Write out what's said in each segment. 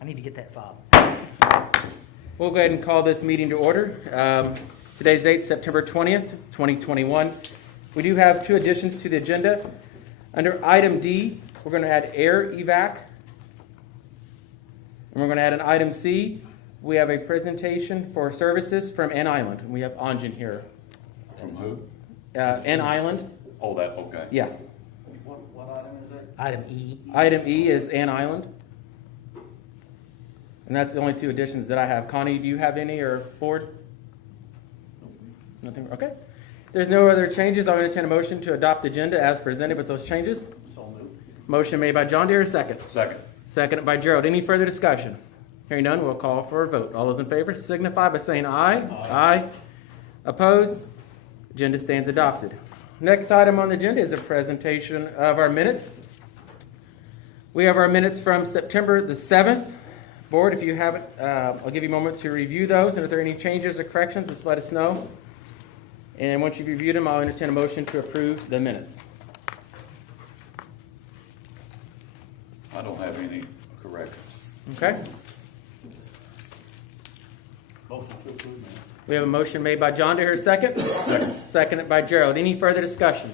I need to get that fob. We'll go ahead and call this meeting to order. Today's date, September 20th, 2021. We do have two additions to the agenda. Under item D, we're going to add air evac. And we're going to add an item C. We have a presentation for services from N Island. And we have Anjan here. From who? N Island. Oh, that, okay. Yeah. What item is that? Item E. Item E is N Island. And that's the only two additions that I have. Connie, do you have any, or Ford? Nothing? Okay. If there's no other changes, I'll entertain a motion to adopt the agenda as presented with those changes. So moved. Motion made by John Deere, second. Second. Seconded by Gerald. Any further discussion? Hearing none, we'll call for a vote. All those in favor signify by saying aye. Aye. Opposed? Agenda stands adopted. Next item on the agenda is a presentation of our minutes. We have our minutes from September the 7th. Board, if you haven't, I'll give you a moment to review those, and if there are any changes or corrections, just let us know. And once you've reviewed them, I'll entertain a motion to approve the minutes. I don't have any corrections. Okay? Motion to approve minutes. We have a motion made by John Deere, second. Second. Seconded by Gerald. Any further discussion?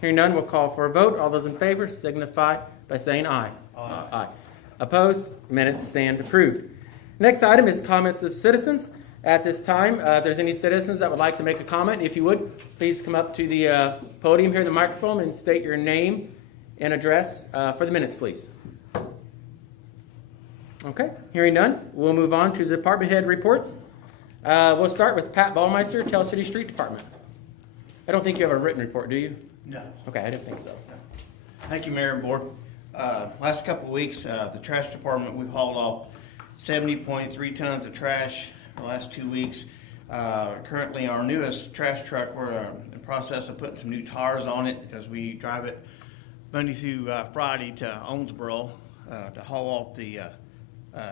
Hearing none, we'll call for a vote. All those in favor signify by saying aye. Aye. Aye. Opposed? Minutes stand approved. Next item is comments of citizens. At this time, if there's any citizens that would like to make a comment, if you would, please come up to the podium here, the microphone, and state your name and address for the minutes, please. Okay, hearing none, we'll move on to the department head reports. We'll start with Pat Ballmeister, Tell City Street Department. I don't think you have a written report, do you? No. Okay, I didn't think so. Thank you, Mayor and Board. Last couple of weeks, the trash department, we've hauled off 70.3 tons of trash the last 2 weeks. Currently, our newest trash truck, we're in the process of putting some new tires on it because we drive it Monday through Friday to Owensboro to haul off the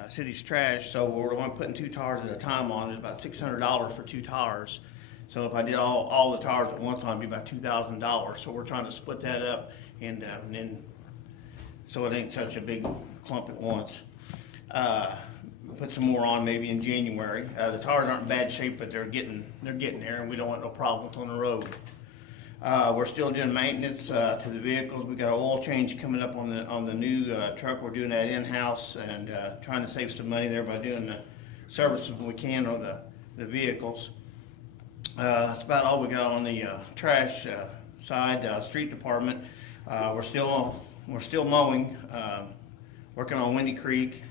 city's trash. So we're only putting 2 tires at a time on it, about $600 for 2 tires. So if I did all the tires at once, it'd be about $2,000. So we're trying to split that up and then so it ain't such a big clump at once. Put some more on maybe in January. The tires aren't in bad shape, but they're getting there, and we don't want no problems on the road. We're still doing maintenance to the vehicles. We got an oil change coming up on the new truck. We're doing that in-house and trying to save some money there by doing the services we can on the vehicles. That's about all we got on the trash side. Street department, we're still mowing, working on Windy Creek,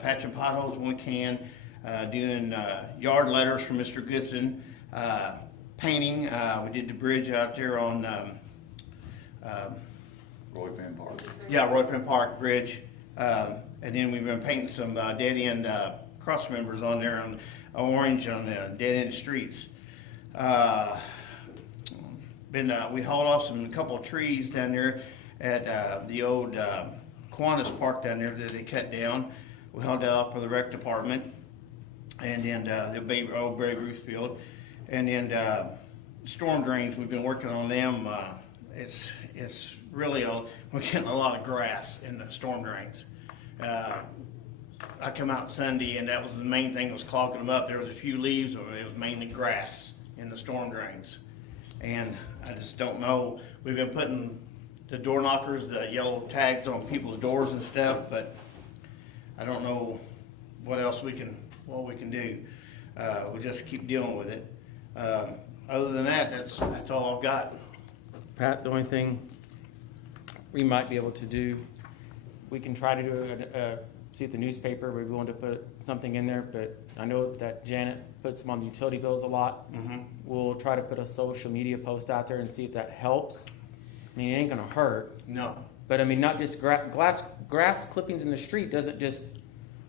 patching potholes when we can, doing yard letters for Mr. Goodson, painting. We did the bridge out there on Roy Van Park. yeah, Roy Penn Park Bridge, and then we've been painting some dead end cross members on there on orange on the dead end streets. We hauled off a couple of trees down there at the old Kiwanis Park down there that they cut down. We hauled that off for the rec department, and then the old Babe Ruth field, and then storm drains. We've been working on them. It's really we're getting a lot of grass in the storm drains. I come out Sunday, and that was the main thing that was clogging them up. There was a few leaves, but it was mainly grass in the storm drains. And I just don't know. We've been putting the door knockers, the yellow tags on people's doors and stuff, but I don't know what else we can do. We'll just keep dealing with it. Other than that, that's all I've got. Pat, the only thing we might be able to do, we can try to do see if the newspaper would be willing to put something in there, but I know that Janet puts them on the utility bills a lot. Mm-hmm. We'll try to put a social media post out there and see if that helps. I mean, it ain't gonna hurt, No. but I mean, not just grass clippings in the street doesn't just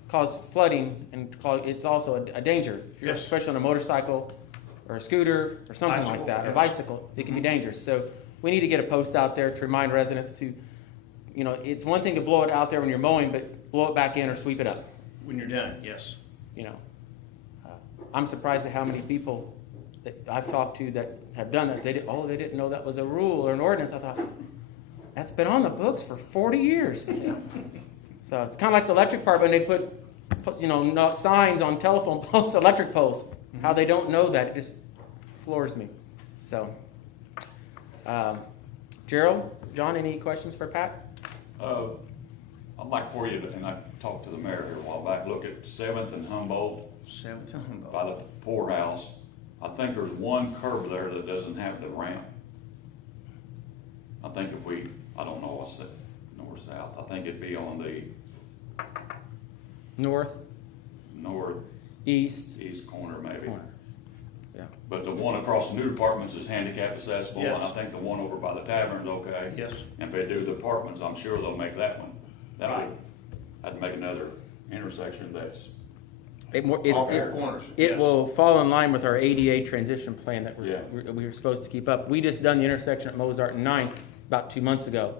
cause flooding and it's also a danger. If you're Yes. especially on a motorcycle or a scooter or something Bicycle, like that, or yes. bicycle, it can be dangerous. So we need to get a post out there to remind residents to, you know, it's one thing to blow it out there when you're mowing, but blow it back in or sweep it up. When you're done, yes. You know, I'm surprised at how many people that I've talked to that have done that. They didn't know that was a rule or an ordinance. I thought that's been on the books for 40 years. So it's kind of like the electric department, they put, not signs on telephone poles, electric poles. How they don't know that, it just floors me. So, Gerald, John, any questions for Pat? I'd like for you to, and I talked to the mayor here a while back, look at 7th and Humboldt 7th and Humboldt. by the poorhouse. I think there's one curb there that doesn't have the ramp. I think if we, I don't know what's it, north, south, I think it'd be on the North, northeast east, corner maybe. corner. Yeah. But the one across the new apartments is handicap accessible, Yes. and I think the one over by the tavern's okay. Yes. And if they do the apartments, I'm sure they'll make that one. That Right. would, I'd make another intersection that's, All four corners. It yes. will fall in line with our ADA transition plan that Yeah. we were supposed to keep up. We just done the intersection at Mozart and 9th about 2 months ago,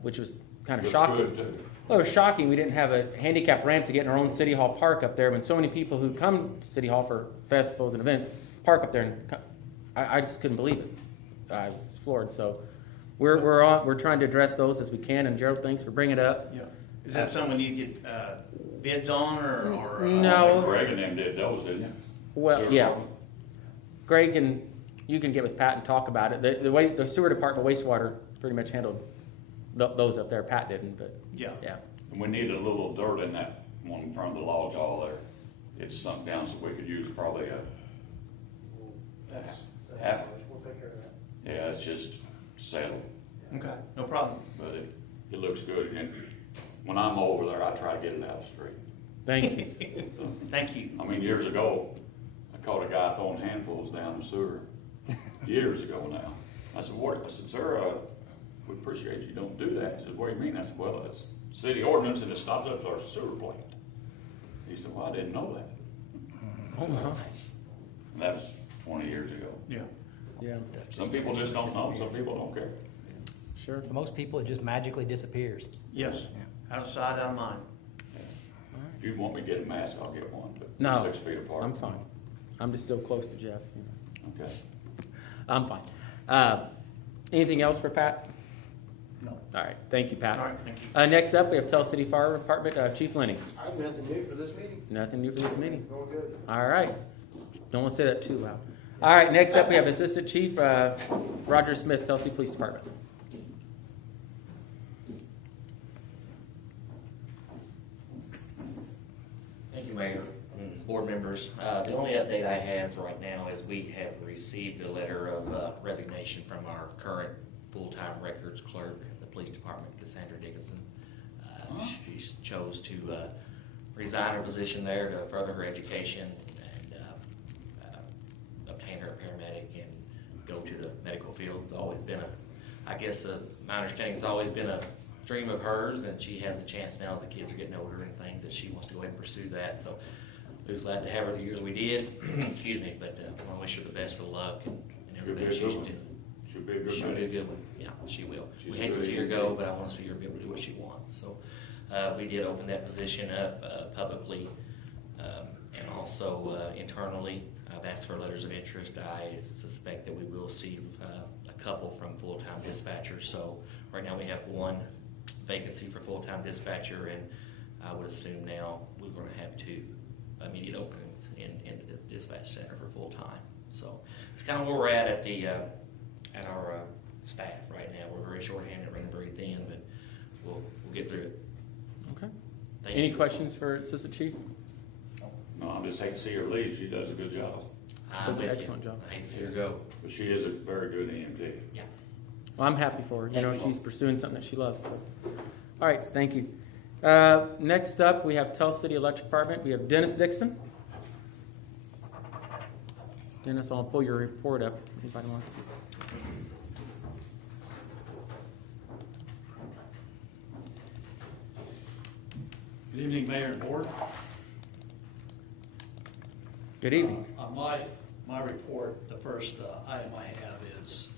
which was kind of looks shocking. good too. Well, it was shocking. We didn't have a handicap ramp to get in our own City Hall park up there when so many people who come to City Hall for festivals and events park up there. And I just couldn't believe it. I was floored. So we're trying to address those as we can. And Gerald, thanks for bringing it up. Yeah. Is that something you get bids on or? No. Greg and them did those, didn't you? Well, Sewer yeah. department? Greg, and you can get with Pat and talk about it. The sewer department, wastewater, pretty much handled those up there. Pat didn't, but Yeah. yeah. And we needed a little dirt in that one in front of the lodge all there. It's sunk down, so we could use probably half. We'll take care of that. Yeah, it's just settled, Okay, no problem. but it looks good. And when I'm over there, I try to get it out straight. Thank you. Thank you. I mean, years ago, I caught a guy throwing handfuls down the sewer. Years ago now. I said, "What?" I said, "Sir, we appreciate you don't do that." He said, "What do you mean?" I said, "Well, it's city ordinance and it stops up our sewer plant." He said, "Well, I didn't know that." Oh my. And that was 20 years ago. Yeah. Yeah. Some people just don't know, some people don't care. Sure. For most people, it just magically disappears. Yes. Out of sight, out of mind. If you want me to get a mask, I'll get one, but No, 6 feet apart. I'm fine. I'm just still close to Jeff. Okay. I'm fine. Anything else for Pat? No. All right. Thank you, Pat. All right, thank you. Next up, we have Tell City Fire Department, Chief Lenny. I have nothing new for this meeting. Nothing new for this meeting. It's going good. All right. Don't want to say that too loud. All right. Next up, we have Assistant Chief Roger Smith, Tell City Police Department. Thank you, Mayor and board members. The only update I have right now is we have received a letter of resignation from our current full-time records clerk at the police department, Cassandra Dixon. She chose to resign her position there to further her education and obtain her paramedic and go to the medical field. It's always been my understanding has always been a dream of hers, and she has a chance now as the kids are getting older and things that she wants to go ahead and pursue that. So we was glad to have her the years we did. Excuse me, but I want to wish her the best of luck and Should be everything a she's good one. doing. Should be a good She'll be a man. good one. Yeah, she will. She's We a hate to good see her young go, lady. but I want to see her be able to do what she wants. So we did open that position up publicly, and also internally. I've asked for letters of interest. I suspect that we will see a couple from full-time dispatchers. So right now we have one vacancy for full-time dispatcher, and I would assume now we're going to have 2 immediate openings in the dispatch center for full-time. So it's kind of where we're at the at our staff right now. We're very short-handed, running very thin, but we'll get through it. Okay. Thank Any you. questions for Assistant Chief? No, I just hate to see her leave. She does a good job. I'm Does an with excellent you. job. I hate to see her go. But she is a very good EMT. Yeah. Well, I'm happy for her. You know, Thank you. she's pursuing something that she loves. So. All right, thank you. Next up, we have Tell City Electric Department. We have Dennis Dixon. Dennis, I'll pull your report up. Anybody wants to? Good evening, Mayor and Board. Good evening. On my report, the first item I have is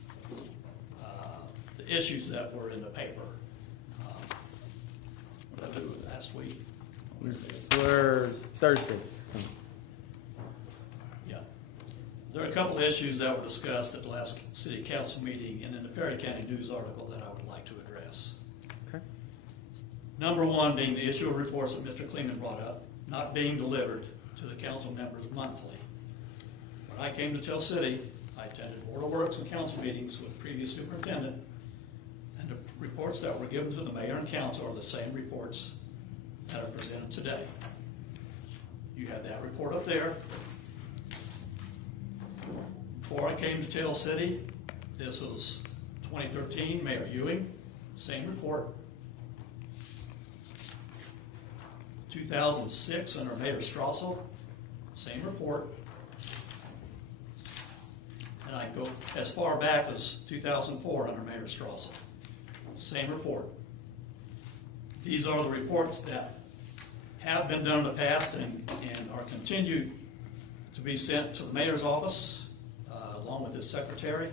the issues that were in the paper. What did I do last week? Where's Thursday? Yeah. There are a couple of issues that were discussed at the last city council meeting and in the Perry County News article that I would like to address. Okay. Number one being the issue of reports that Mr. Kleeman brought up, not being delivered to the council members monthly. When I came to Tell City, I attended Board of Works and council meetings with the previous superintendent, and the reports that were given to the mayor and council are the same reports that are presented today. You have that report up there. Before I came to Tell City, this was 2013, Mayor Ewing, same report. 2006 under Mayor Strassel, same report. And I go as far back as 2004 under Mayor Strassel, same report. These are the reports that have been done in the past and are continued to be sent to the mayor's office, along with his secretary.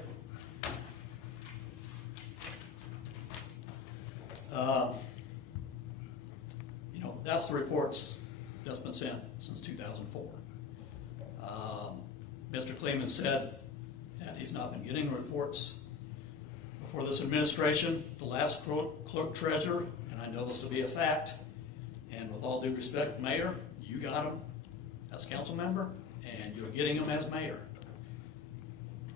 That's the reports that's been sent since 2004. Mr. Kleeman said that he's not been getting reports before this administration. The last clerk treasurer, and I know this to be a fact, and with all due respect, Mayor, you got them as council member, and you're getting them as mayor.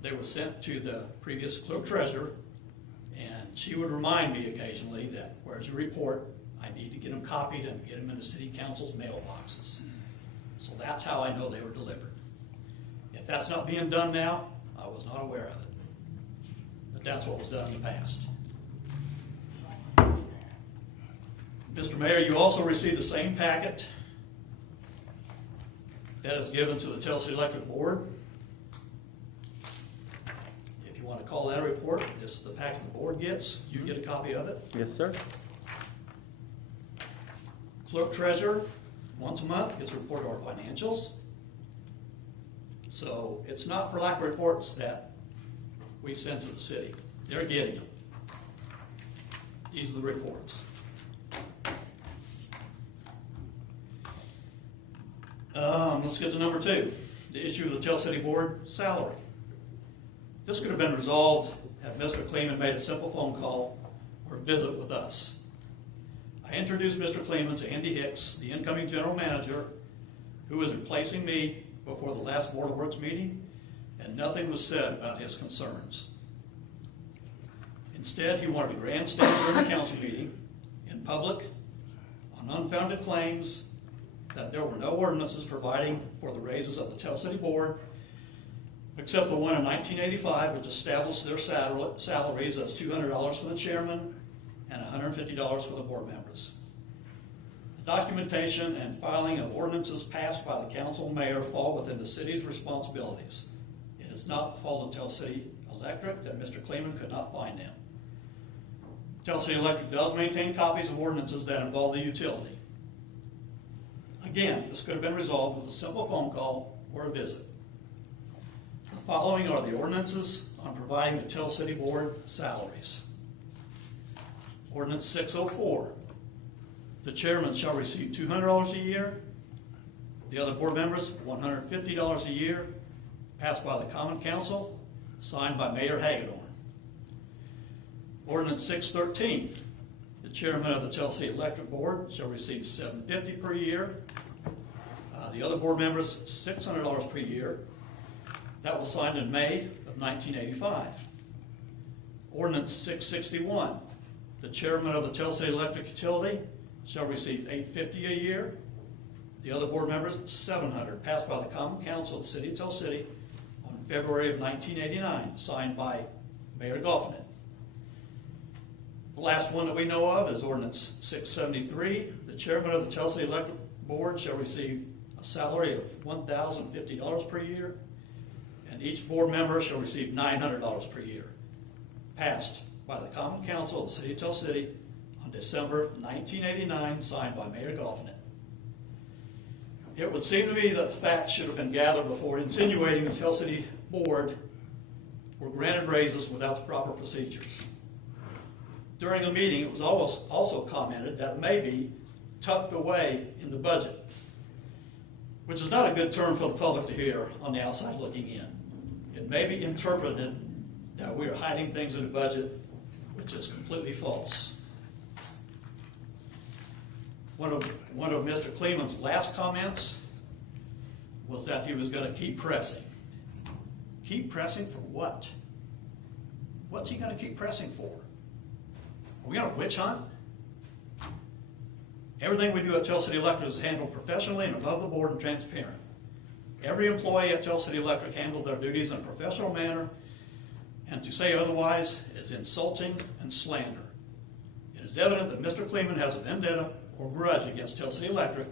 They were sent to the previous clerk treasurer, and she would remind me occasionally that, where's your report? I need to get them copied and get them in the city council's mailboxes. So that's how I know they were delivered. If that's not being done now, I was not aware of it. But that's what was done in the past. Mr. Mayor, you also received the same packet that is given to the Tell City Electric Board. If you want to call that a report, this is the packet the board gets. You get a copy of it. Yes, sir. Clerk treasurer, once a month, gets a report of our financials. So it's not for lack of reports that we send to the city. They're getting them. These are the reports. Let's get to number two, the issue of the Tell City Board salary. This could have been resolved had Mr. Kleeman made a simple phone call or visit with us. I introduced Mr. Kleeman to Andy Hicks, the incoming general manager, who was replacing me before the last Board of Works meeting, and nothing was said about his concerns. Instead, he wanted to grandstand during the council meeting, in public, on unfounded claims that there were no ordinances providing for the raises of the Tell City Board, except the one in 1985, which established their salaries as $200 for the chairman and $150 for the board members. The documentation and filing of ordinances passed by the council and mayor fall within the city's responsibilities. It is not the fault of Tell City Electric that Mr. Kleeman could not find them. Tell City Electric does maintain copies of ordinances that involve the utility. Again, this could have been resolved with a simple phone call or a visit. The following are the ordinances on providing the Tell City Board salaries. Ordinance 604. The chairman shall receive $200 a year. The other board members, $150 a year, passed by the Common Council, signed by Mayor Hagedorn. Ordinance 613. The chairman of the Tell City Electric Board shall receive $750 per year. The other board members, $600 per year. That was signed in May of 1985. Ordinance 661. The chairman of the Tell City Electric Utility shall receive $850 a year. The other board members, $700, passed by the Common Council of the City of Tell City on February of 1989, signed by Mayor Goffman. The last one that we know of is Ordinance 673. The chairman of the Tell City Electric Board shall receive a salary of $1,050 per year, and each board member shall receive $900 per year, passed by the Common Council of the City of Tell City on December 1989, signed by Mayor Goffman. It would seem to me that the facts should have been gathered before insinuating the Tell City Board were granted raises without the proper procedures. During the meeting, it was also commented that it may be tucked away in the budget, which is not a good term for the public to hear on the outside looking in. It may be interpreted that we are hiding things in the budget, which is completely false. One of Mr. Kleeman's last comments was that he was gonna keep pressing. Keep pressing for what? What's he gonna keep pressing for? Are we gonna witch hunt? Everything we do at Tell City Electric is handled professionally and above the board and transparent. Every employee at Tell City Electric handles their duties in a professional manner, and to say otherwise is insulting and slander. It is evident that Mr. Kleeman has a vendetta or grudge against Tell City Electric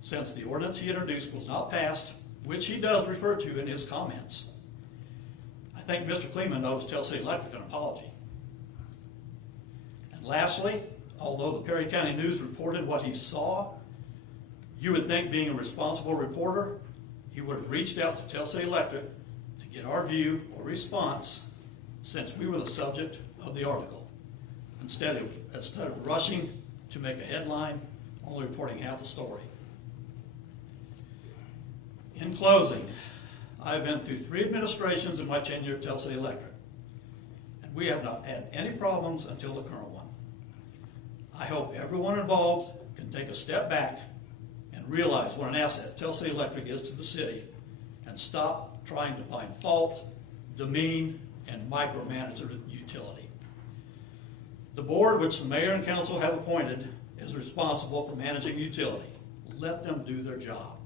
since the ordinance he introduced was not passed, which he does refer to in his comments. I think Mr. Kleeman owes Tell City Electric an apology. And lastly, although the Perry County News reported what he saw, you would think, being a responsible reporter, he would have reached out to Tell City Electric to get our view or response, since we were the subject of the article, instead of rushing to make a headline, only reporting half the story. In closing, I've been through 3 administrations in my tenure at Tell City Electric, and we have not had any problems until the current one. I hope everyone involved can take a step back and realize what an asset Tell City Electric is to the city, and stop trying to find fault, demean, and micromanage the utility. The board, which the mayor and council have appointed, is responsible for managing utility. Let them do their job.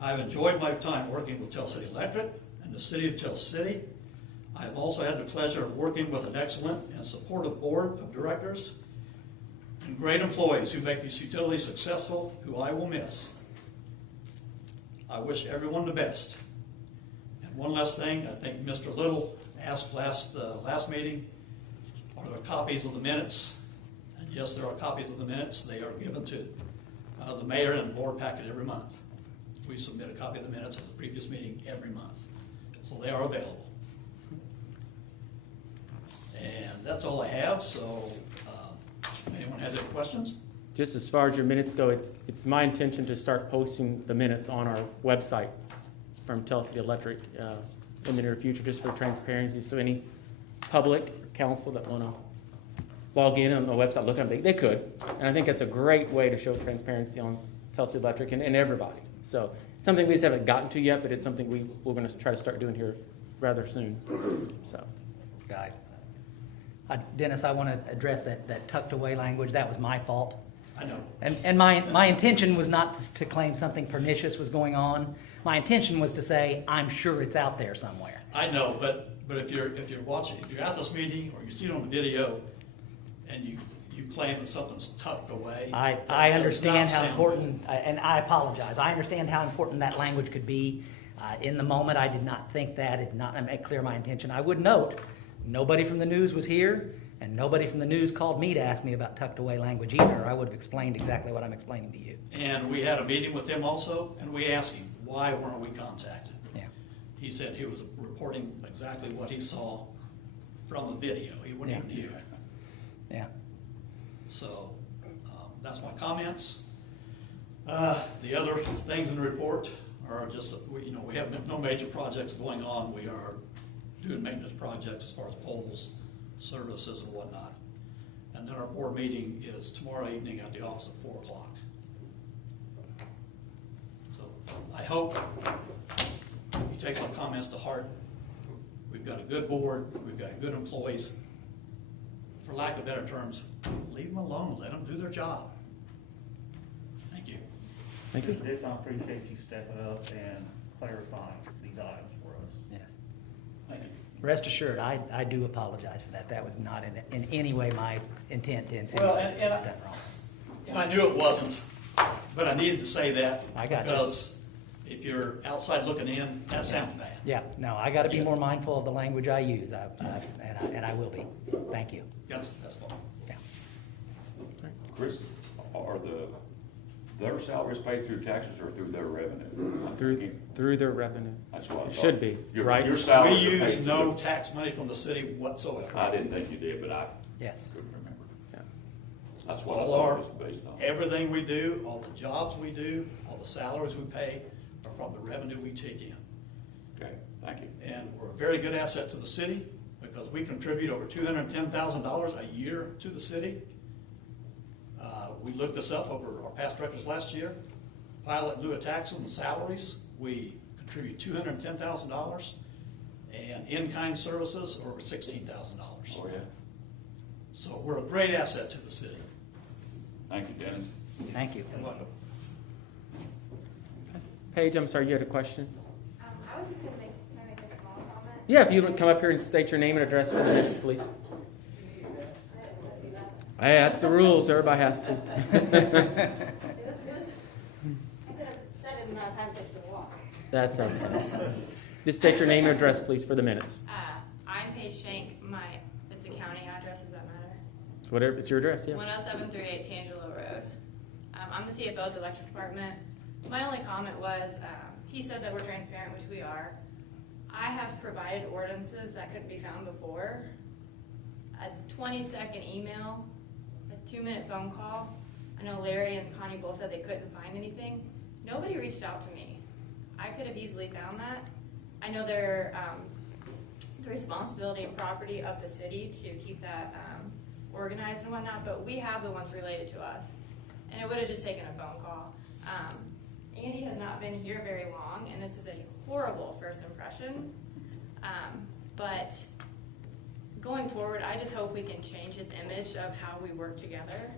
I've enjoyed my time working with Tell City Electric and the city of Tell City. I have also had the pleasure of working with an excellent and supportive board of directors and great employees who make this utility successful, who I will miss. I wish everyone the best. And one last thing, I think Mr. Little asked last meeting, are there copies of the minutes? And yes, there are copies of the minutes. They are given to the mayor and board packet every month. We submit a copy of the minutes of the previous meeting every month. So they are available. And that's all I have, so if anyone has any questions? Just as far as your minutes go, it's my intention to start posting the minutes on our website from Tell City Electric in the near future, just for transparency. So any public or council that want to log in on the website, look at them, they could. And I think that's a great way to show transparency on Tell City Electric and everybody. So something we just haven't gotten to yet, but it's something we're going to try to start doing here rather soon. So, Guy. Dennis, I want to address that tucked away language. That was my fault. I know. And my intention was not to claim something pernicious was going on. My intention was to say, I'm sure it's out there somewhere. I know, but if you're watching, if you're at this meeting or you see it on the video and you claim that something's tucked away. I understand how important, and I apologize. I understand how important that language could be. In the moment, I did not think that. It did not make clear my intention. I would note, nobody from the news was here, and nobody from the news called me to ask me about tucked away language either. I would have explained exactly what I'm explaining to you. And we had a meeting with him also, and we asked him, why weren't we contacted? Yeah. He said he was reporting exactly what he saw from the video. He wouldn't even hear it. Yeah. So that's my comments. The other things in the report are just, we have no major projects going on. We are doing maintenance projects as far as poles, services, and whatnot. And then our board meeting is tomorrow evening at the office at 4 o'clock. So I hope you take my comments to heart. We've got a good board. We've got good employees. For lack of better terms, leave them alone. Let them do their job. Thank you. thank you. Dixon, I appreciate you stepping up and clarifying these items for us. Yes. Thank you. Rest assured, I do apologize for that. That was not in any way my intent to insinuate Well, that and I've done wrong. And I knew it wasn't, but I needed to say that. I got you. Because if you're outside looking in, that sounds bad. Yeah, no, I got to be more mindful of the language I use, and I will be. Thank you. That's fine. Yeah. Chris, are their salaries paid through taxes or through their revenue? Through their revenue. That's what I It thought. should be, right? Your We salaries are paid use through no the- tax money from the city whatsoever. I didn't think you did, but I Yes. couldn't remember. Yeah. That's what I All thought our, it was based on. everything we do, all the jobs we do, all the salaries we pay are from the revenue we take in. Okay, thank you. And we're a very good asset to the city because we contribute over $210,000 a year to the city. We looked this up over our past records last year. Pilot in lieu of taxes and salaries, we contribute $210,000, and in-kind services over $16,000. Oh, yeah. So we're a great asset to the city. Thank you, Dennis. Thank you. You're welcome. Paige, I'm sorry, you had a question? I was just gonna make, can I make a small comment? Yeah, if you would come up here and state your name and address for the minutes, please. Hey, that's the rules, everybody has to. It was, I could have said it in amount of time it takes to walk. That's okay. Just state your name and address, please, for the minutes. I'm Paige Shank, it's a county address, does that matter? Whatever, it's your address, yeah. 10738 Tangelo Road. I'm the CFO of the electric department. My only comment was, he said that we're transparent, which we are. I have provided ordinances that couldn't be found before. A 20-second email, a 2-minute phone call. I know Larry and Connie both said they couldn't find anything. Nobody reached out to me. I could have easily found that. I know they're the responsibility and property of the city to keep that organized and whatnot, but we have the ones related to us. And it would have just taken a phone call. Andy has not been here very long, and this is a horrible first impression. But going forward, I just hope we can change his image of how we work together,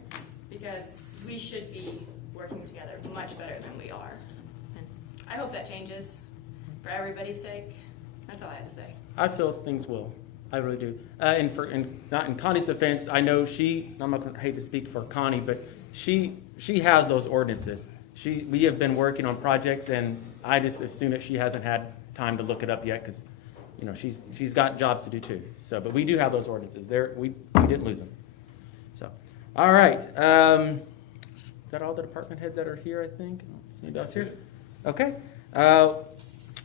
because we should be working together much better than we are. And I hope that changes for everybody's sake. That's all I have to say. I feel things will. I really do. And not in Connie's defense, I know I'm not going to hate to speak for Connie, but she has those ordinances. We have been working on projects, and I just assume that she hasn't had time to look it up yet, because she's got jobs to do too. So, but we do have those ordinances. We didn't lose them. So, all right. Is that all the department heads that are here? I think. Is anybody else here? Okay.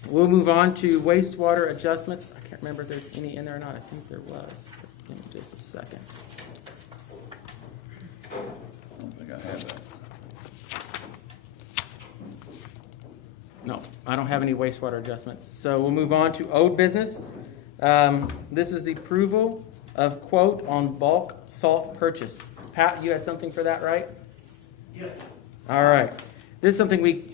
We'll move on to wastewater adjustments. I can't remember if there's any in there or not. I think there was. Give me just a second. I don't think I have that. No, I don't have any wastewater adjustments. So we'll move on to old business. This is the approval of quote on bulk salt purchase. Pat, you had something for that, right? Yes. All right. This is something we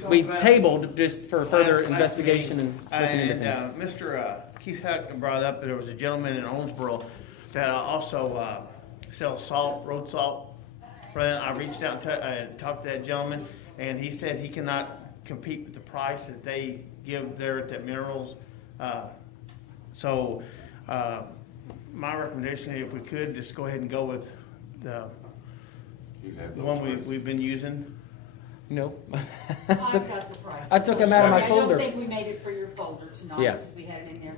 talked about tabled just for further last investigation meeting, and looking into things. Mr. Keith Huck brought up that there was a gentleman in Owensboro that also sells salt, road salt. I reached out and talked to that gentleman, and he said he cannot compete with the price that they give there at that minerals. So my recommendation, if we could, just go ahead and go with the You have the those one rates? we've been using. No. I've got the price. I took them out of my folder. I don't think we made it for your folder tonight, Yeah. because we had it in there.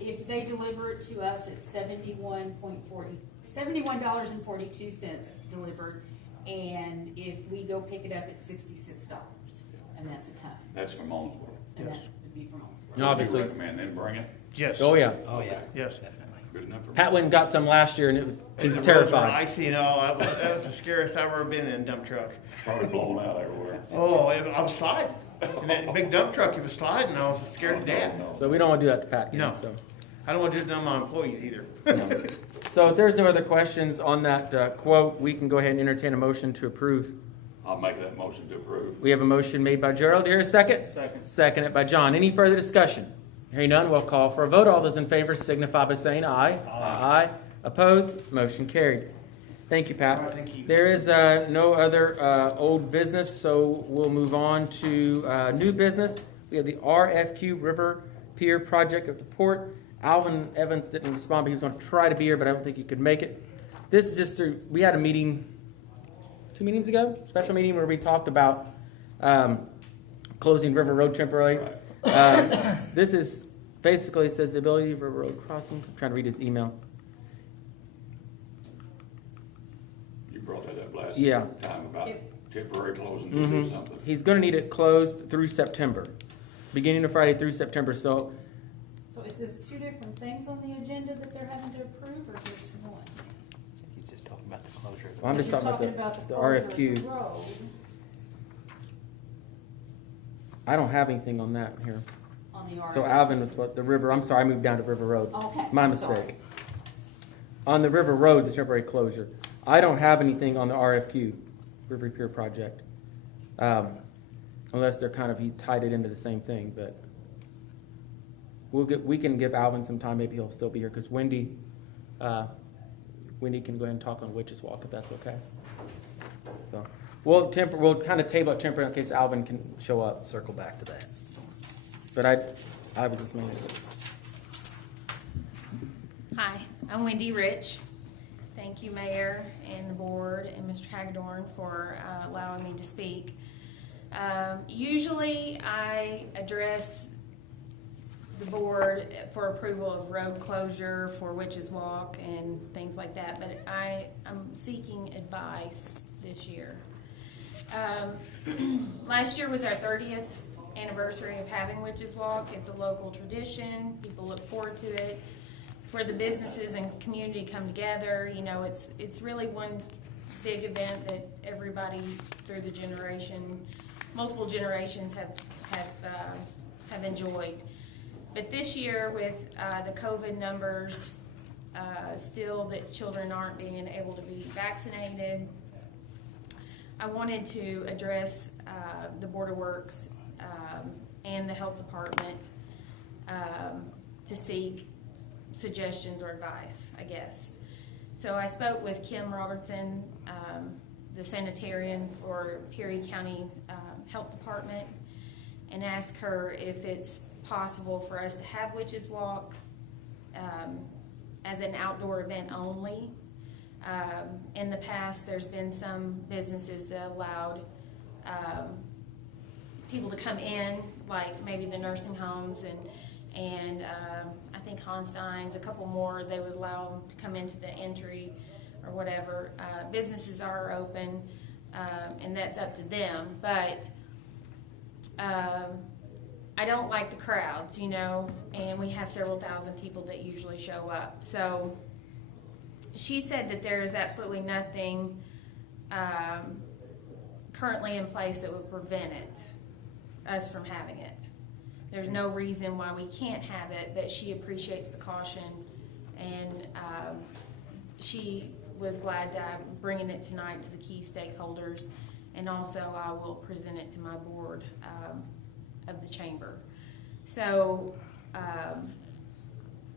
If they deliver it to us, it's $71.42 delivered, and if we go pick it up, it's $66, and that's a ton, That's from Owensboro. and Yes. that would be from Owensboro. No. Obviously. You recommend them bring it? Yes. Oh yeah. Oh, yeah. Yes. Definitely. Good enough for me. Pat went and got some last year, and he The was roads were terrified. icy and all. That was the scariest I've ever been in a dump truck. Probably blown out everywhere. Oh, I was sliding. In that big dump truck, it was sliding. I was scared to death. So we don't want to do that to Pat again. No. So. I don't want to do it to my employees either. No. So if there's no other questions on that quote, we can go ahead and entertain a motion to approve. I'll make that motion to approve. We have a motion made by Gerald. Here, a second? Second. Seconded by John. Any further discussion? Hearing none, we'll call for a vote. All those in favor signify by saying aye. Aye. Opposed? Motion carried. Thank you, Pat. All right, thank you. There is no other old business, so we'll move on to new business. We have the RFQ River Pier Project at the port. Alvin Evans didn't respond, but he was going to try to be here, but I don't think he could make it. This is just we had a meeting 2 meetings ago, special meeting where we talked about closing River Road temporarily. This is basically, it says the ability of River Road crossing. I'm trying to read his email. You brought that up last Yeah. time about temporary closing to do something. He's going to need it closed through September, beginning of Friday through September. So So is this two different things on the agenda that they're having to approve, or just one? He's just talking about the closure of the. I'm just You're talking about the closure of RFQ. the road I don't have anything on that here. on the RFQ. So Alvin was what the river. I'm sorry, I moved down to River Road. Okay. My I'm mistake. sorry. On the River Road, the temporary closure. I don't have anything on the RFQ, River Repair Project. Unless they're kind of, he tied it into the same thing, but we can give Alvin some time, maybe he'll still be here, because Wendy can go ahead and talk on Witches Walk, if that's okay. So, we'll kind of table it temporarily in case Alvin can show up. Circle back to that. But I was just mainly. Hi, I'm Wendy Rich. Thank you, Mayor and the board and Mr. Hagedorn for allowing me to speak. Usually I address the board for approval of road closure for Witches Walk and things like that, but I'm seeking advice this year. Last year was our 30th anniversary of having Witches Walk. It's a local tradition. People look forward to it. It's where the businesses and community come together. You know, it's really one big event that everybody through the multiple generations have enjoyed. But this year with the COVID numbers, still that children aren't being able to be vaccinated, I wanted to address the Board of Works and the Health Department to seek suggestions or advice, I guess. So I spoke with Kim Robertson, the sanitarian for Peary County Health Department, and asked her if it's possible for us to have Witches Walk as an outdoor event only. In the past, there's been some businesses that allowed people to come in, like maybe the nursing homes and I think Honstein's, a couple more, they would allow them to come into the entry or whatever. Businesses are open, and that's up to them, but I don't like the crowds, you know, and we have several thousand people that usually show up. So she said that there is absolutely nothing currently in place that would prevent us from having it. There's no reason why we can't have it, but she appreciates the caution, and she was glad that I'm bringing it tonight to the key stakeholders, and also I will present it to my board of the chamber. So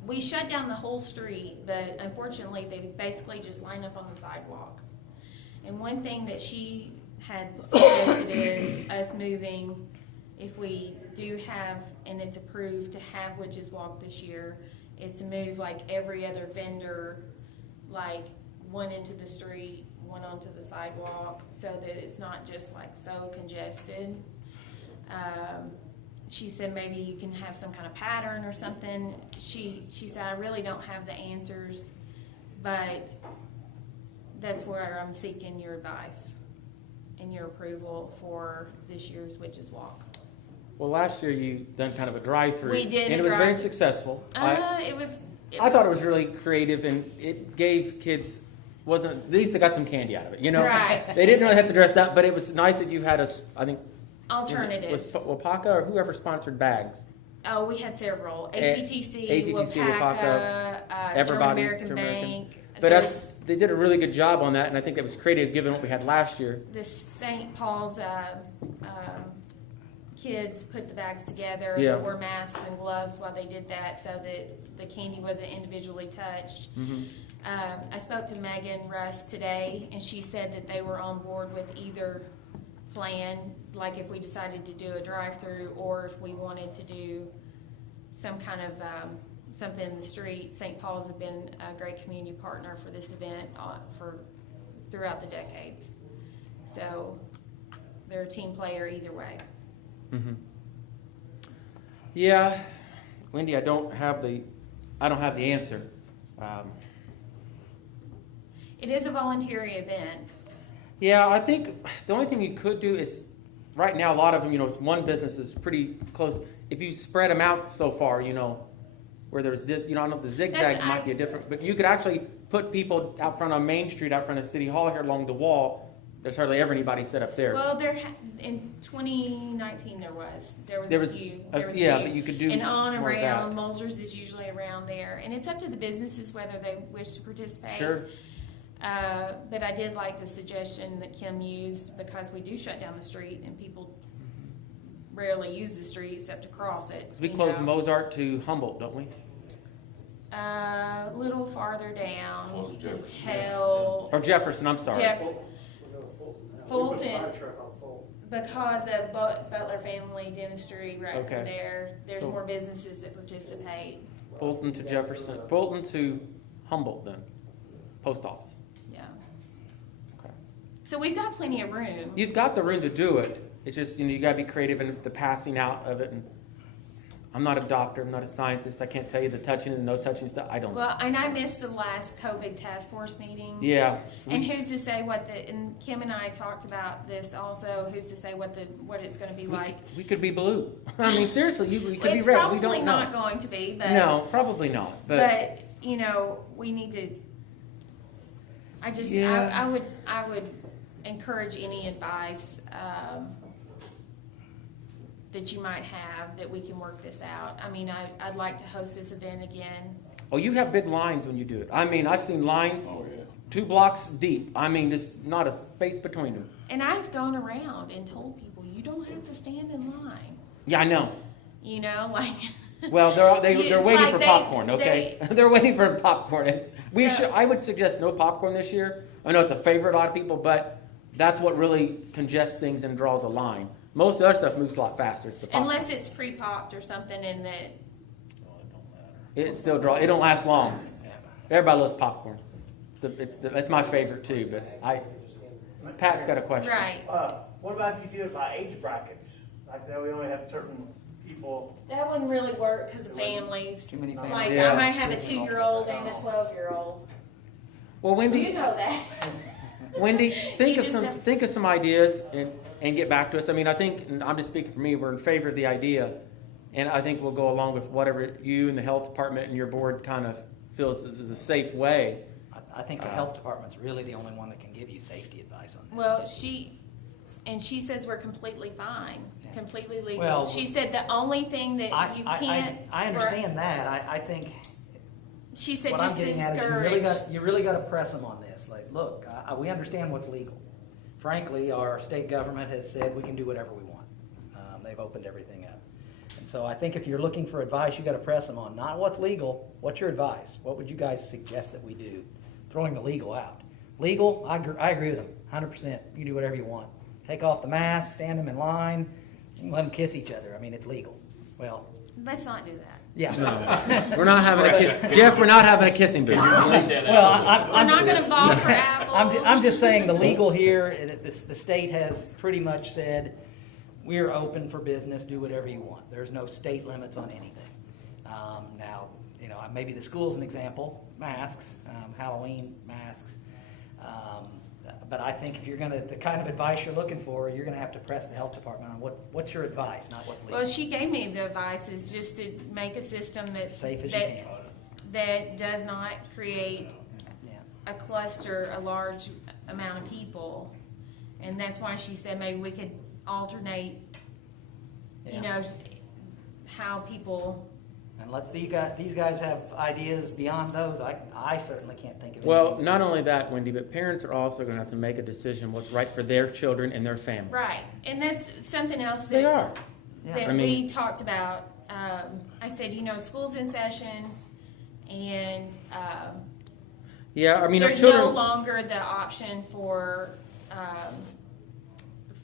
we shut down the whole street, but unfortunately they basically just line up on the sidewalk. And one thing that she had suggested is us moving, if we do have, and it's approved to have Witches Walk this year, is to move like every other vendor, like one into the street, one onto the sidewalk, so that it's not just like so congested. She said maybe you can have some kind of pattern or something. She said, I really don't have the answers, but that's where I'm seeking your advice and your approval for this year's Witches Walk. Well, last year you done kind of a drive-through. We did and a it was very drive-through. successful. I thought it was really creative, and it gave kids, at least they got some candy out of it, you know? Right. They didn't really have to dress up, but it was nice that you had I think, alternative. was Wapaka or whoever sponsored bags? Oh, we had several. ATTC, Wapaka, German Everybody's American German American. Bank. But they did a really good job on that, and I think it was creative given what we had last year. The St. Paul's kids put the bags together. Yeah. They wore masks and gloves while they did that, so that the candy wasn't individually touched. Mm-hmm. I spoke to Megan Russ today, and she said that they were on board with either plan, like if we decided to do a drive-through or if we wanted to do some kind of something in the street. St. Paul's has been a great community partner for this event throughout the decades. So they're a team player either way. Mm-hmm. Yeah, Wendy, I don't have the answer. It is a voluntary event. Yeah, I think the only thing you could do is, right now, a lot of them, one business is pretty close. If you spread them out so far, where there's this, I don't know if the zigzag might be a different, but you could actually put people out front on Main Street, out front of City Hall here along the wall. There's hardly ever anybody set up there. Well, in 2019 there was a few. But you could do and on more around of that. Mulzer's is usually around there, and it's up to the businesses whether they wish to participate. Sure. But I did like the suggestion that Kim used, because we do shut down the street and people rarely use the street except to cross it. 'Cause we you close know. Mozart to Humboldt, don't we? A little farther down Close to Jefferson. tell Or Jefferson, I'm sorry. Jeff, We're going to Fulton. We put a Fulton. fire truck on Fulton. because of Butler Family Dentistry right Okay. there, there's So- more businesses that participate. Fulton to Jefferson, Fulton to Humboldt then, post office. Yeah. Okay. So we've got plenty of room. You've got the room to do it. It's just, you gotta be creative in the passing out of it. And I'm not a doctor, I'm not a scientist. I can't tell you the touching and no touching stuff. I don't. Well, and I missed the last COVID task force meeting. Yeah. And who's to say and Kim and I talked about this also, who's to say what it's gonna be like? We could be blue. I mean, seriously, we could be It's red. We probably don't know. not going to be, but. No, probably not. But, we need to, Yeah. I would encourage any advice, that you might have, that we can work this out. I mean, I'd like to host this event again. Oh, you have big lines when you do it. I mean, I've seen lines Oh, yeah. 2 blocks deep. I mean, just not a space between them. And I've gone around and told people, you don't have to stand in line, Yeah, I know. like. Well, they're It's waiting like for popcorn, okay? They're waiting for popcorn. I would suggest no popcorn this year. I know it's a favorite of a lot of people, but that's what really congests things and draws a line. Most of the other stuff moves a lot faster. It's the popcorn. Unless it's pre-popped or something and that, It still it don't last long. Everybody loves popcorn. It's my favorite too, but Pat's got a question. right. What about if you do it by age brackets? Like now we only have certain people. That wouldn't really work because of families. Too many families. Like, Yeah. I might have a 2-year-old and a 12-year-old. Well, Wendy, You know that. Wendy, think You of just some don't- think of some ideas and get back to us. I mean, I think, and I'm just speaking for me, we're in favor of the idea, and I think we'll go along with whatever you and the health department and your board kind of feels is a safe way. I think the health department's really the only one that can give you safety advice on this. Well, she says we're completely fine, Yeah. completely legal. Well, She said the only thing that you can't. I understand that. I think She said what I'm just to getting at is discourage. you really got to press them on this. Like, look, we understand what's legal. Frankly, our state government has said we can do whatever we want. They've opened everything up. And so I think if you're looking for advice, you got to press them on not what's legal. What's your advice? What would you guys suggest that we do? Throwing the legal out. Legal, I agree with them, 100%. You can do whatever you want. Take off the mask, stand them in line, and let them kiss each other. I mean, it's legal. Well, Let's not do that. Yeah, we're not having a kiss. Jeff, we're not having a kissing booth. Well, We're not going to fall for apples. I'm just saying the legal here, the state has pretty much said, we're open for business, do whatever you want. There's no state limits on anything. Now, maybe the school's an example, masks, Halloween masks. But I think if you're the kind of advice you're looking for, you're gonna have to press the health department on what's your advice, not what's legal. Well, she gave me the advice is just to make a system Safe as you can. that does not create Yeah. a cluster, a large amount of people. And that's why she said maybe we could alternate, Yeah. how people. Unless these guys have ideas beyond those, I certainly can't think of Well, anything. not only that, Wendy, but parents are also going to have to make a decision what's right for their children and their family. Right, and that's something else They that, are. Yeah. that I mean- we talked about. I said, school's in session, and Yeah, I mean, our there's no children. longer the option for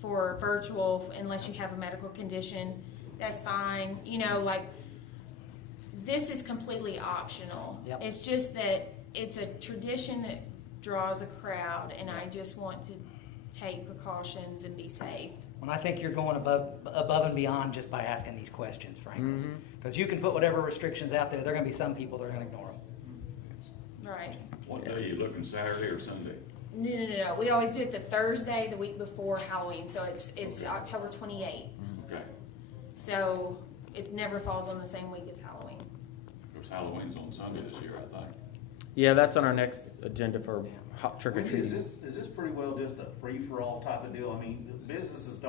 virtual unless you have a medical condition. That's fine. This is completely optional. Yep. It's just that it's a tradition that draws a crowd, and I just want to take precautions and be safe. When I think you're going above and beyond just by asking these questions, frankly. Mhm. Because you can put whatever restrictions out there, there are going to be some people that are going to ignore them. Right. What day are you looking, Saturday or Sunday? No. We always do it the Thursday, the week before Halloween, so it's October 28th. Okay. So it never falls on the same week as Halloween. Of course, Halloween's on Sunday this year, I think. Yeah, that's on our next agenda for hot trick or Wendy, is treating. this pretty well just a free-for-all type of deal? I mean, the businesses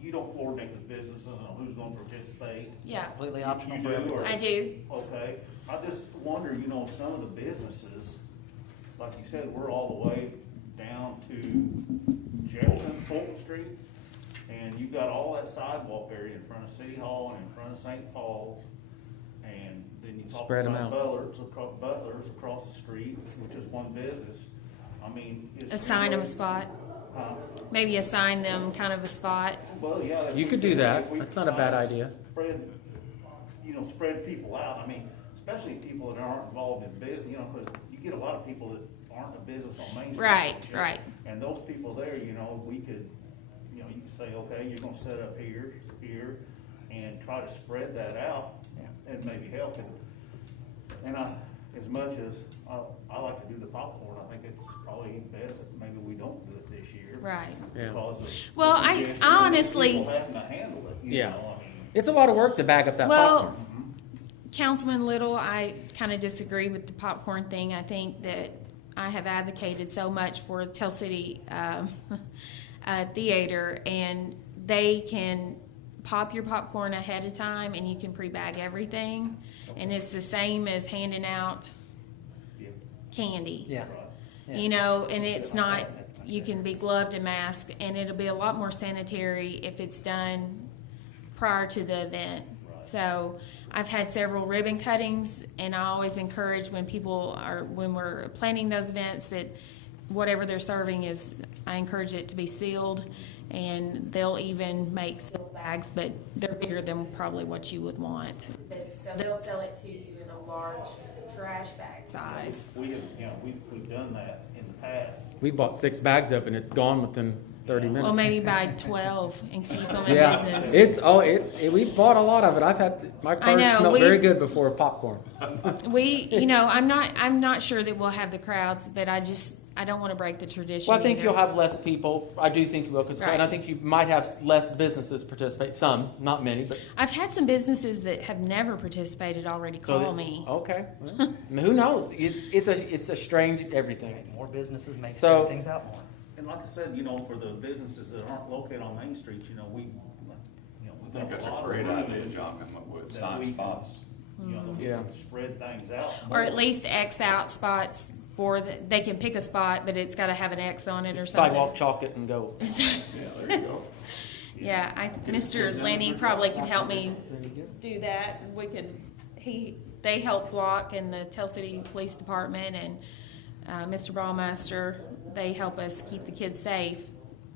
you don't coordinate with businesses on who's gonna participate. Yeah, Completely optional You for do, everyone. or- I do. Okay, I just wonder, some of the businesses, like you said, we're all the way down to Jefferson, Fulton Street. And you've got all that sidewalk area in front of City Hall and in front of St. Paul's. And then you talk Spread 'em about out. Butler's across the street, which is one business. I mean. Assign them a spot, Huh? maybe assign them kind of a spot. Well, yeah. You could do that. That's not a bad idea. Spread people out. I mean, especially people that aren't involved in business, because you get a lot of people that aren't in business on Main Street. Right, right. And those people there, we could, you could say, okay, you're gonna set up here, and try to spread that out and maybe help it. And as much as I like to do the popcorn, I think it's probably best that maybe we don't do it this year. Right. Yeah. Because of. Well, the I congestion and honestly- people having to handle it, Yeah. I mean. It's a lot of work to bag up that Well, popcorn. Councilman Little, I kind of disagree with the popcorn thing. I think that I have advocated so much for Tell City Theater, and they can pop your popcorn ahead of time, and you can pre-bag everything. And it's the same as handing out candy. Yeah. And it's not, you can be gloved and masked, and it'll be a lot more sanitary if it's done prior to the event. So I've had several ribbon cuttings, and I always encourage when we're planning those events, that whatever they're serving I encourage it to be sealed, and they'll even make sealed bags, but they're bigger than probably what you would want. So they'll sell it to you in a large trash bag size. We have, we've done that in the past. We bought 6 bags up and it's gone within 30 minutes. Well, maybe buy 12 and keep them in Yeah, business. we bought a lot of it. I've had, my car know, smelled very good before popcorn. I'm not sure that we'll have the crowds, but I don't want to break the tradition. Well, I think either. you'll have less people. I do think you will, Right. and I think you might have less businesses participate. Some, not many, but. I've had some businesses that have never participated already call me. Okay. Well, who knows? It's a strange everything. More businesses make So- things out more. And like I said, for the businesses that aren't located on Main Street, I think that's a great idea, John, come up with sign spots. We Yeah. can spread things out. Or at least X out spots they can pick a spot, but it's got to have an X on it or something. Sidewalk chalk it and go. Yeah, there you go. Yeah, Mr. Lenny probably could help me do that. They help block, and the Tell City Police Department and Mr. Ballmaster, they help us keep the kids safe.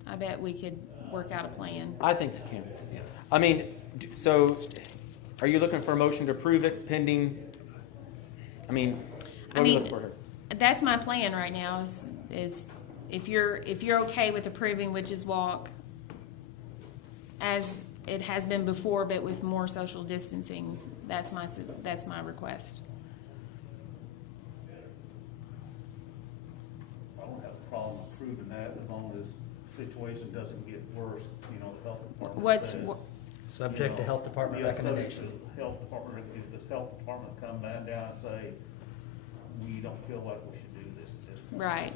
I bet we could work out a plan. I think you can. I mean, so are you looking for a motion to approve it pending? What are you looking for here? That's my plan right now is if you're okay with approving Witches Walk as it has been before, but with more social distancing, that's my request. I don't have a problem approving that as long as the situation doesn't get worse, the health department says. Subject to health department recommendations. Subject to health department, if the health department come down and say, we don't feel like we should do this at this point. Right.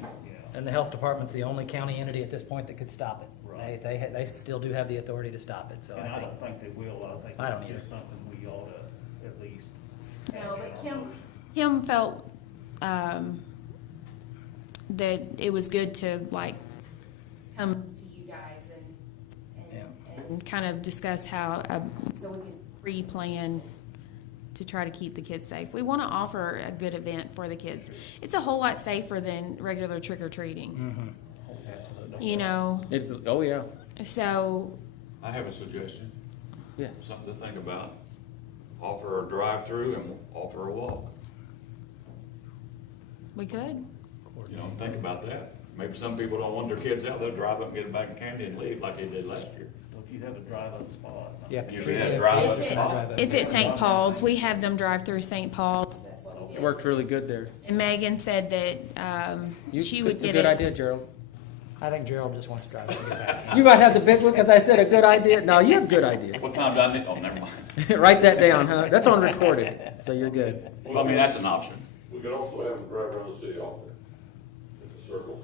And the health department's the only county entity at this point that could stop it. Right. They still do have the authority to stop it, so And I I think. don't think they will, I think I don't it's just either. something we ought to at least. No, but Kim felt that it was good to come to you guys and kind of discuss how so we can pre-plan to try to keep the kids safe. We want to offer a good event for the kids. It's a whole lot safer than regular trick or treating. It's oh yeah. So I have a suggestion, Yes. something to think about. Offer a drive-through and offer a walk. we could. Think about that. Maybe some people don't want their kids out, they'll drive up and get a bag of candy and leave like they did last year. If you'd have a drive-up spot. Yeah. You had a drive-up spot. It's at St. Paul's. We have them drive through St. Paul's. It worked really good there. And Megan said that she would It's a get good it. idea, Gerald. I think Gerald just wants to drive it and get back. You might have the big one because I said a good idea. No, you have a good idea. What time do I need, oh, never mind. Write that down, huh? That's on recorded, so you're good. Well, that's an option. We could also have them drive around the city off there. It's a circle.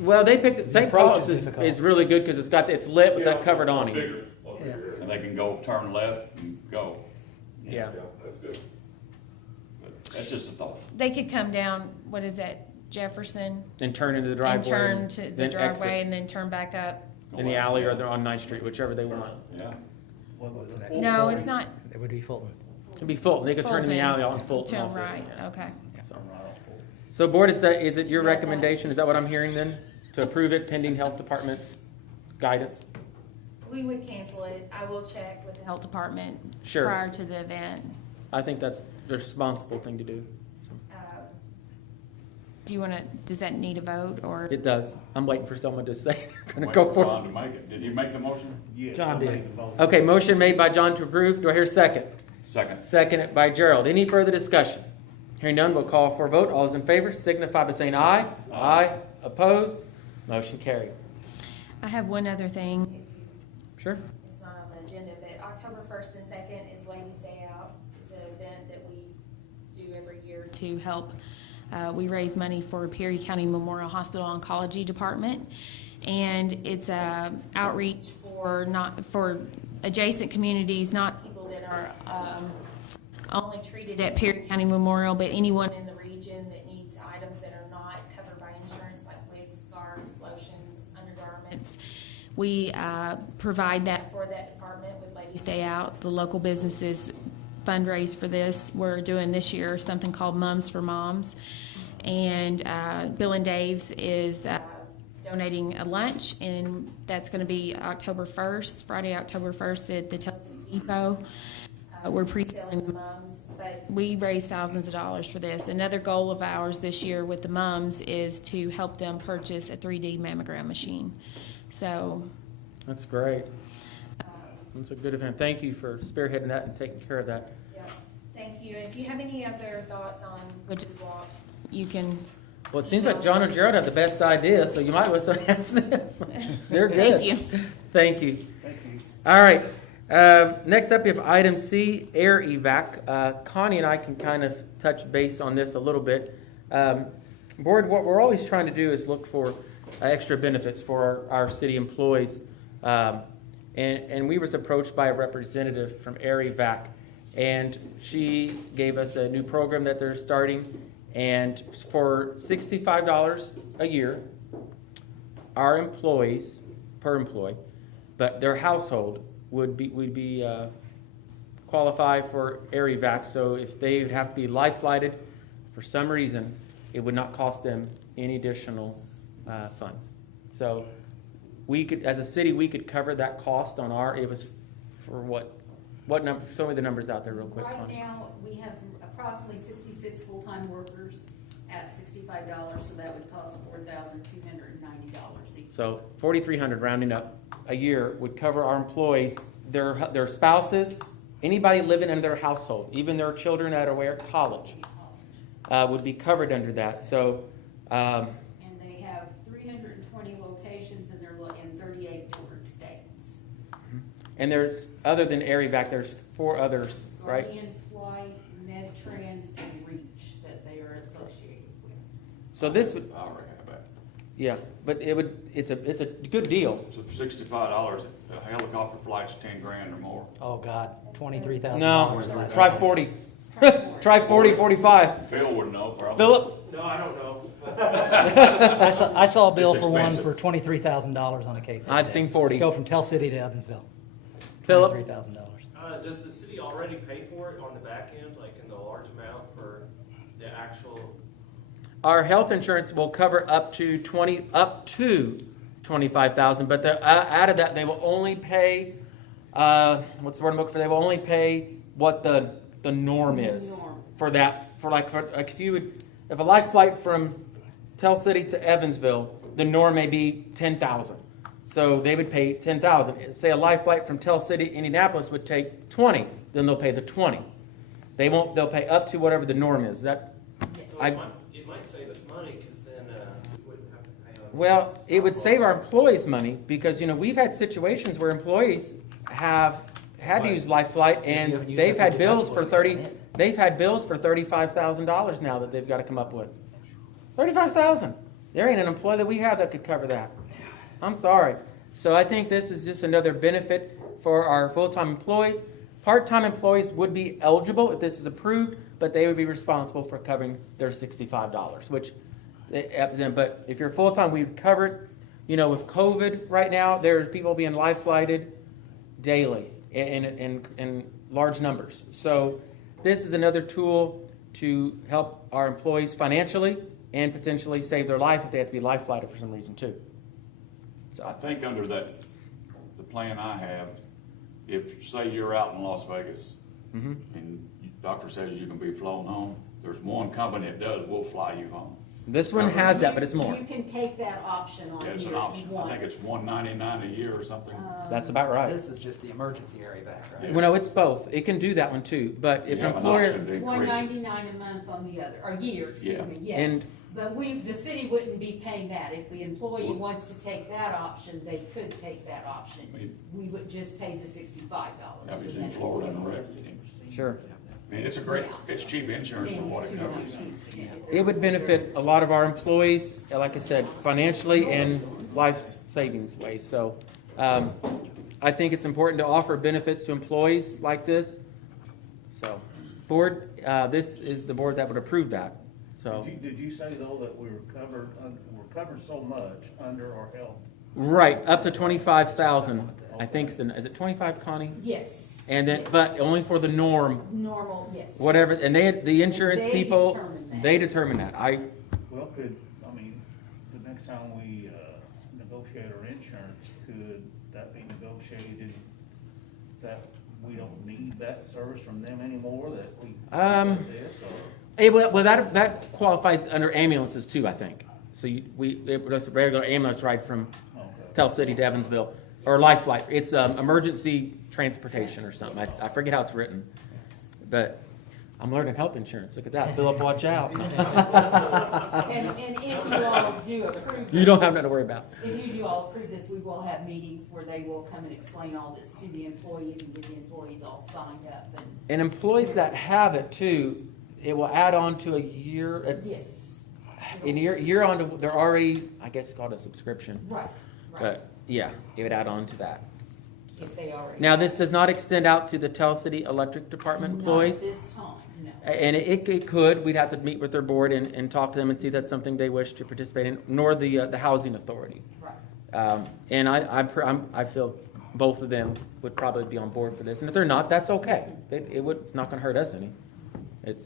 Well, they picked St. approach Paul's is difficult. is really good because it's lit with that covered awning. Bigger, a lot bigger. And they can go turn left and go. Yeah. Yeah, that's good. But that's just a thought. They could come down, what is that, Jefferson And turn into the and driveway. turn to the then exit driveway and then turn back up. in the alley or on Ninth Street, whichever they want. Yeah. What was it? No, it's not It would be Fulton. It'd be Fulton. They could turn in the Fulton. alley on Fulton. to off there. right, okay. So board, is it your recommendation? Is that what I'm hearing then? To approve it pending health department's guidance? We would cancel it. I will check with the health department Sure. prior to the event. I think that's the responsible thing to do. Do you wanna, does that need a vote or? It does. I'm waiting for someone to say they're gonna Wait go for John to make it. Did he make the motion? Yes, John I did. made the motion. it. Okay, motion made by John to approve. Do I hear a second? Second. Seconded by Gerald. Any further discussion? Hearing none, we'll call for a vote. All those in favor signify by saying aye. Aye. Opposed? Motion carried. I have one other thing. Sure. It's not on the agenda, but October 1st and 2nd is Ladies' Day Out. It's an event that we do every year to help. We raise money for Perry County Memorial Hospital Oncology Department. And it's a outreach for adjacent communities, not people that are only treated at Perry County Memorial, but anyone in the region that needs items that are not covered by insurance, like wigs, scarves, lotions, undergarments. We provide that for that department with Ladies' Day Out. The local businesses fundraise for this. We're doing this year something called Mums for Moms. And Bill and Dave's is donating a lunch, and that's going to be October 1st, Friday, October 1st at the Telsey Depot. We're pre-selling the mums, but we raise thousands of dollars for this. Another goal of ours this year with the mums is to help them purchase a 3D mammogram machine. So That's great. That's a good event. Thank you for spearheading that and taking care of that. yeah, thank you. If you have any other thoughts on Witches Walk, you can. Well, it seems like John or Gerald have the best idea, so you might want to ask them. They're good. Thank you. Thank you. Thank you. All right. Next up, we have item C, air evac. Connie and I can kind of touch base on this a little bit. Board, what we're always trying to do is look for extra benefits for our city employees. And we was approached by a representative from Air Evac, and she gave us a new program that they're starting. And for $65 a year, our employees, per employee, but their household would be qualify for Air Evac. So if they would have to be life flighted for some reason, it would not cost them any additional funds. So we could, as a city, we could cover that cost on our. It was for what number? Show me the numbers out there real quick. Right Connie. now, we have approximately 66 full-time workers at $65, so that would cost $4,290 each. So $4,300 rounding up a year would cover our employees, their spouses, anybody living in their household, even their children that are away at college, would be covered under that. So. And they have 320 locations, and they're in 38 different states. And there's, other than Air Evac, there's 4 others, right? Guardian Flight, MedTrans, and Reach that they are associated with. So this would, I already have that. yeah, but it's a good deal. So for $65, a helicopter flight's $10,000 or more. Oh, God, $23,000. No, try 40. Try 40, 45. Phil would know, probably. Philip? No, I don't know. I saw a bill It's for one expensive. for $23,000 on a case. I've seen 40. Go from Tell City to Evansville. Philip? $23,000. Does the city already pay for it on the back end, like in the large amount for the actual? Our health insurance will cover up to 25,000, but out of that they will only pay. What's the word I'm looking for? They will only pay what the norm is for that. For like if a life flight from Tell City to Evansville, the norm may be 10,000. So they would pay 10,000. Say a life flight from Tell City to Indianapolis would take 20, then they'll pay the 20. They'll pay up to whatever the norm is. That So it might save us money, because then we wouldn't have to pay on. Well, it would save our employees money because, we've had situations where employees have had to use life flight and haven't used they've it had for bills deductible for yet, 30, right? they've had bills for $35,000 now that they've got to come up with. 35,000. There ain't an employee that we have that could cover that. I'm sorry. So I think this is just another benefit for our full-time employees. Part-time employees would be eligible if this is approved, but they would be responsible for covering their $65, which But if you're full-time, we've covered, with COVID right now, there's people being life flighted daily in large numbers. So this is another tool to help our employees financially and potentially save their life if they have to be life flighted for some reason too. So I think under the plan I have, if, say you're out in Las Vegas and doctor says you can be flown home, there's one company that does, will fly you home. This one has that, but it's more. You can take that option on Yeah, it's here an if option. you want. I think it's $199 a year or something. That's about right. This is just the emergency area back, right? Yeah. Well, no, it's both. It can do that one too. But if You an have an employer, option to It's increase it. $199 a month on the other, or year, excuse Yeah. me, yes. And- But the city wouldn't be paying that. If the employee Well- wants to take that option, they could take that option. We would just pay the $65. That was in Florida and Rick. sure, I mean, it's cheap insurance for what it covers. it would benefit a lot of our employees, like I said, financially and life savings ways. So I think it's important to offer benefits to employees like this. So, board, this is the board that would approve that. So, Did you say though that we're covered so much under our health? right, up to 25,000. I think is it 25, Connie? Yes, And then, but only for the norm, normal, yes. whatever. And the insurance They people, determine that. they determine that. Well, the next time we negotiate our insurance, could that be negotiated that we don't need that service from them anymore, that we do this, or? Well, that qualifies under ambulances too, I think. So it was a regular ambulance ride from Okay. Tell City to Evansville, or Life Flight. It's emergency transportation or something. I forget how it's written, but I'm learning health insurance. Look at that, Philip, watch out. And if you all do approve You don't this- have nothing to worry about. If you do all approve this, we will have meetings where they will come and explain all this to the employees and get the employees all signed up and. And employees that have it too, it will add on to a year. It's Yes. in year on to, they're already, I guess, called a subscription. Right, right. But yeah, it would add on to that. If they already. Now, this does not extend out to the Tell City Electric Department employees. Not this time, no. And it could, we'd have to meet with their board and talk to them and see if that's something they wish to participate in, nor the Housing Authority. Right. And I feel both of them would probably be on board for this. And if they're not, that's okay. It's not gonna hurt us any. It's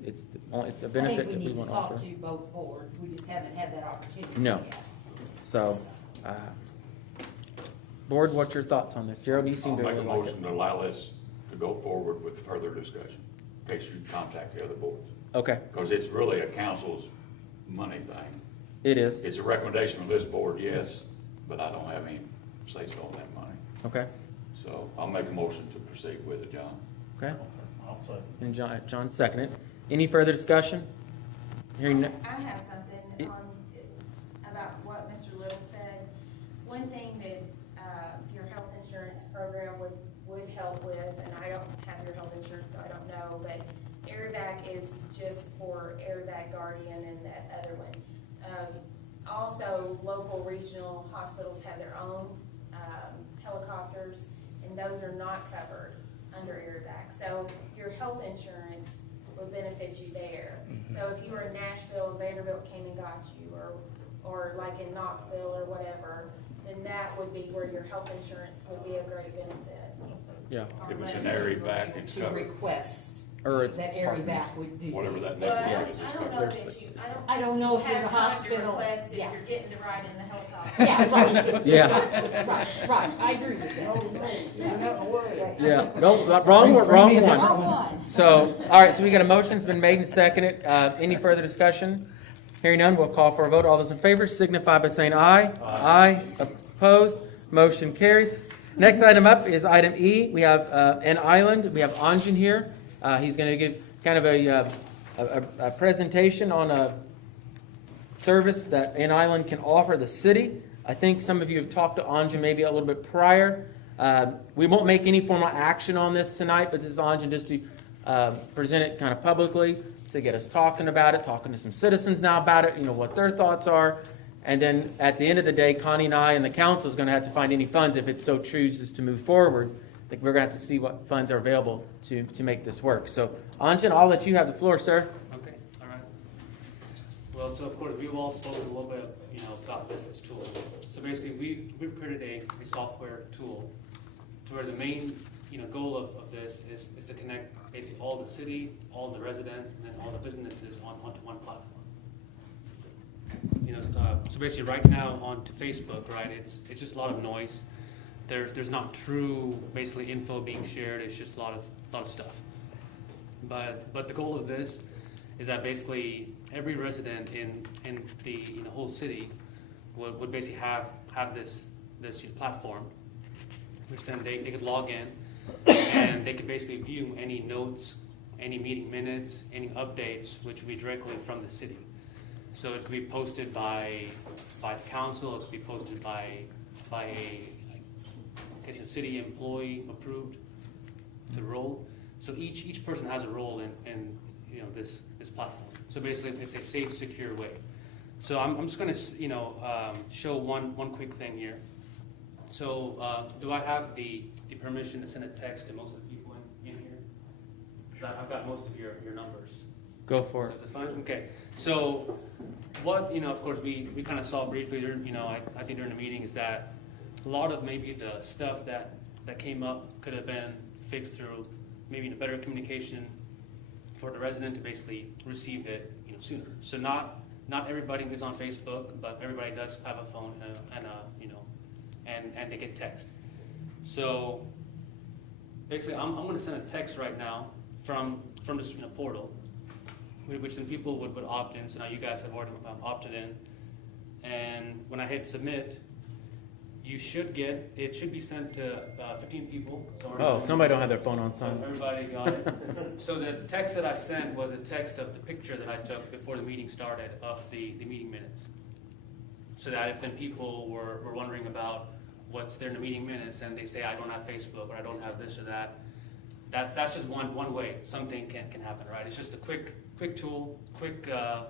a benefit I think that we we need to want to talk offer. to both boards. We just haven't had that opportunity No. yet. So, board, what's your thoughts on this? Gerald, you I'll seem to make a really like it. motion to allow this to go forward with further discussion, in case you contact the other boards. Okay, Because it's really a council's money thing. it is. It's a recommendation from this board, yes, but I don't have any say-so on that money. Okay, So I'll make a motion to proceed with it, John. okay. I'll say. And John seconded it. Any further discussion? Hearing no- I have something on, about what Mr. Little said. One thing that, your health insurance program would help with, and I don't have your health insurance, so I don't know, but Evac is just for Evac Guardian and that other one. Also, local regional hospitals have their own, helicopters, and those are not covered under Evac. So your health insurance would benefit you there. So if you were in Nashville, Vanderbilt came and got you, or like in Knoxville or whatever, then that would be where your health insurance would be a great benefit. Yeah. If it's an area back, it's To covered. request Or it's that area back would do. Whatever that Well, network is, I it's don't know covered. that you, I don't know if you're in a have time to hospital. request if Yeah. you're getting to ride in the helicopter. Yeah, right. Yeah. Right, I agree with that. Yeah, no, wrong one. Wrong one. So, all right, so we got a motion's been made and seconded. Any further discussion? Hearing none, we'll call for a vote. All those in favor signify by saying aye. Aye. Opposed? Motion carries. Next item up is item E. We have an island. We have Anjan here. He's going to give kind of a presentation on a service that an island can offer the city. I think some of you have talked to Anjan maybe a little bit prior. We won't make any formal action on this tonight, but this is Anjan just to present it kind of publicly, to get us talking about it, talking to some citizens now about it, what their thoughts are. And then at the end of the day, Connie and I and the council is going to have to find any funds if it so chooses to move forward. I think we're going to have to see what funds are available to make this work. So, Anjan, I'll let you have the floor, sir. Okay, all right. Well, so of course, we've all spoken a little bit, about business tools. So basically, we've created a software tool to where the main, goal of this is to connect basically all the city, all the residents, and then all the businesses onto one platform. So basically right now onto Facebook, right, it's just a lot of noise. There's not true, basically, info being shared. It's just a lot of stuff. But the goal of this is that basically every resident in the whole city would basically have this platform, which then they could log in and they could basically view any notes, any meeting minutes, any updates, which would be directly from the city. So it could be posted by the council. It could be posted by a city employee approved to role. So each person has a role in this platform. So basically, it's a safe, secure way. So I'm just going to show one quick thing here. So do I have the permission to send a text to most of the people in here? Because I've got most of your numbers. Go for So it. is it fine? Okay. So what of course we kind of saw briefly during I think during the meeting is that a lot of maybe the stuff that came up could have been fixed through maybe a better communication for the resident to basically receive it sooner. So not everybody is on Facebook, but everybody does have a phone and they get text. So basically, I'm going to send a text right now from this portal, which some people would opt in. So now you guys have already opted in, and when I hit submit, it should be sent to 15 people. So Somebody don't have their phone on so silent. everybody got it. So the text that I sent was a text of the picture that I took before the meeting started of the meeting minutes. So that if then people were wondering about what's there in the meeting minutes and they say, I don't have Facebook or I don't have this or that, that's just one way something can happen, right? It's just a quick tool,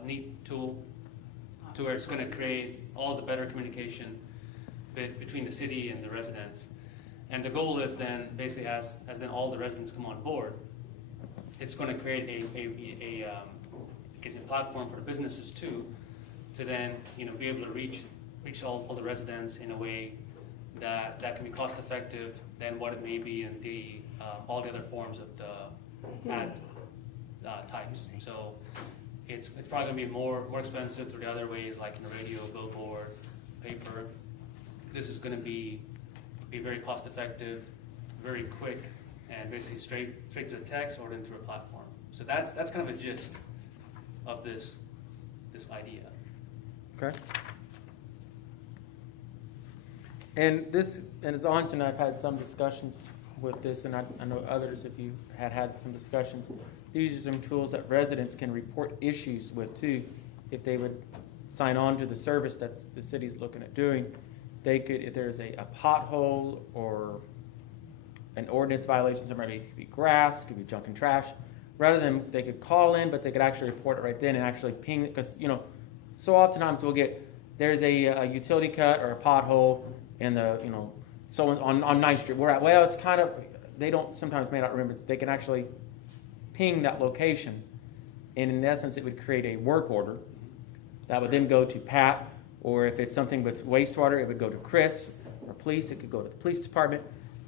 neat tool to where it's going to create all the better communication between the city and the residents. And the goal is then basically as then all the residents come on board, it's going to create a platform for the businesses too, to then be able to reach all the residents in a way that can be cost effective than what it may be in the all the other forms of the ad types. So it's probably going to be more expensive through the other ways like radio, billboard, paper. This is going to be very cost effective, very quick, and basically straight to the text or into a platform. So that's kind of a gist of this idea. Okay. And as Anjan and I've had some discussions with this, and I know others of you had some discussions. These are some tools that residents can report issues with too. If they would sign on to the service that the city's looking at doing, they could, if there's a pothole or an ordinance violation, somewhere maybe it could be grass, could be junk and trash, rather than they could call in, but they could actually report it right then and actually ping it, because so oftentimes we'll get, there's a utility cut or a pothole in the, so on 9th Street, we're at, well, it's kind of, they don't, sometimes may not remember, they can actually ping that location, and in essence, it would create a work order that would then go to Pat, or if it's something that's wastewater, it would go to Chris, or police, it could go to the police department,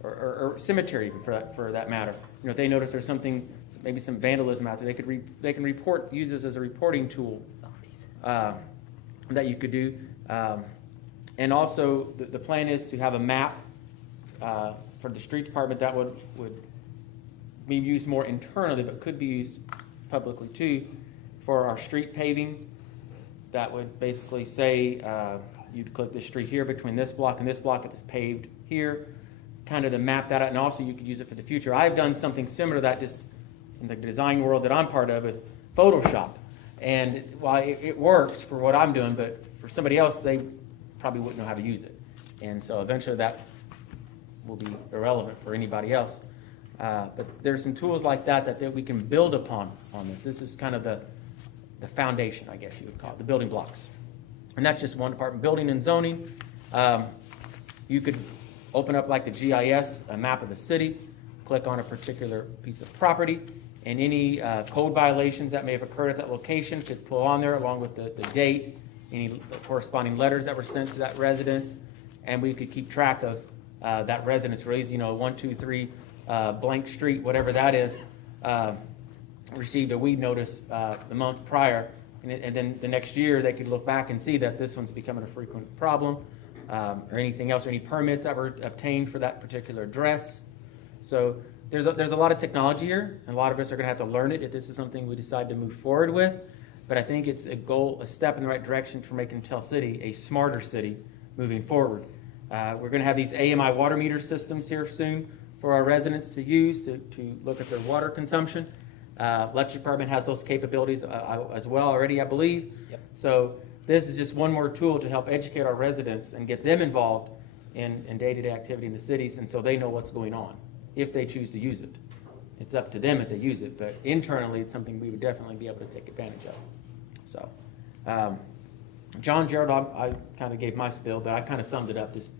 or cemetery even for that matter. If they notice there's something, maybe some vandalism out there, they can report, use this as a reporting tool that you could do. And also, the plan is to have a map for the street department that would be used more internally, but could be used publicly too, for our street paving. That would basically say you'd click this street here between this block and this block, it is paved here, kind of to map that out, and also you could use it for the future. I've done something similar to that just in the design world that I'm part of with Photoshop. And while it works for what I'm doing, but for somebody else, they probably wouldn't know how to use it. And so eventually that will be irrelevant for anybody else. But there's some tools like that we can build upon on this. This is kind of the foundation, I guess you would call it, the building blocks. And that's just one department. Building and zoning, you could open up like the GIS, a map of the city, click on a particular piece of property, and any code violations that may have occurred at that location could pull on there along with the date, any corresponding letters that were sent to that residence, and we could keep track of that residence, raise, 123 blank street, whatever that is, received a weed notice the month prior, and then the next year they could look back and see that this one's becoming a frequent problem, or anything else, or any permits that were obtained for that particular address. So there's a lot of technology here, and a lot of us are going to have to learn it if this is something we decide to move forward with. But I think it's a step in the right direction for making Tell City a smarter city moving forward. We're going to have these AMI water meter systems here soon for our residents to use to look at their water consumption. Electric department has those capabilities as well already, I believe. Yep. So this is just one more tool to help educate our residents and get them involved in day-to-day activity in the cities, and so they know what's going on if they choose to use it. It's up to them if they use it, but internally it's something we would definitely be able to take advantage of. So, John, Gerald, I kind of gave my spiel, but I kind of summed it up. Just,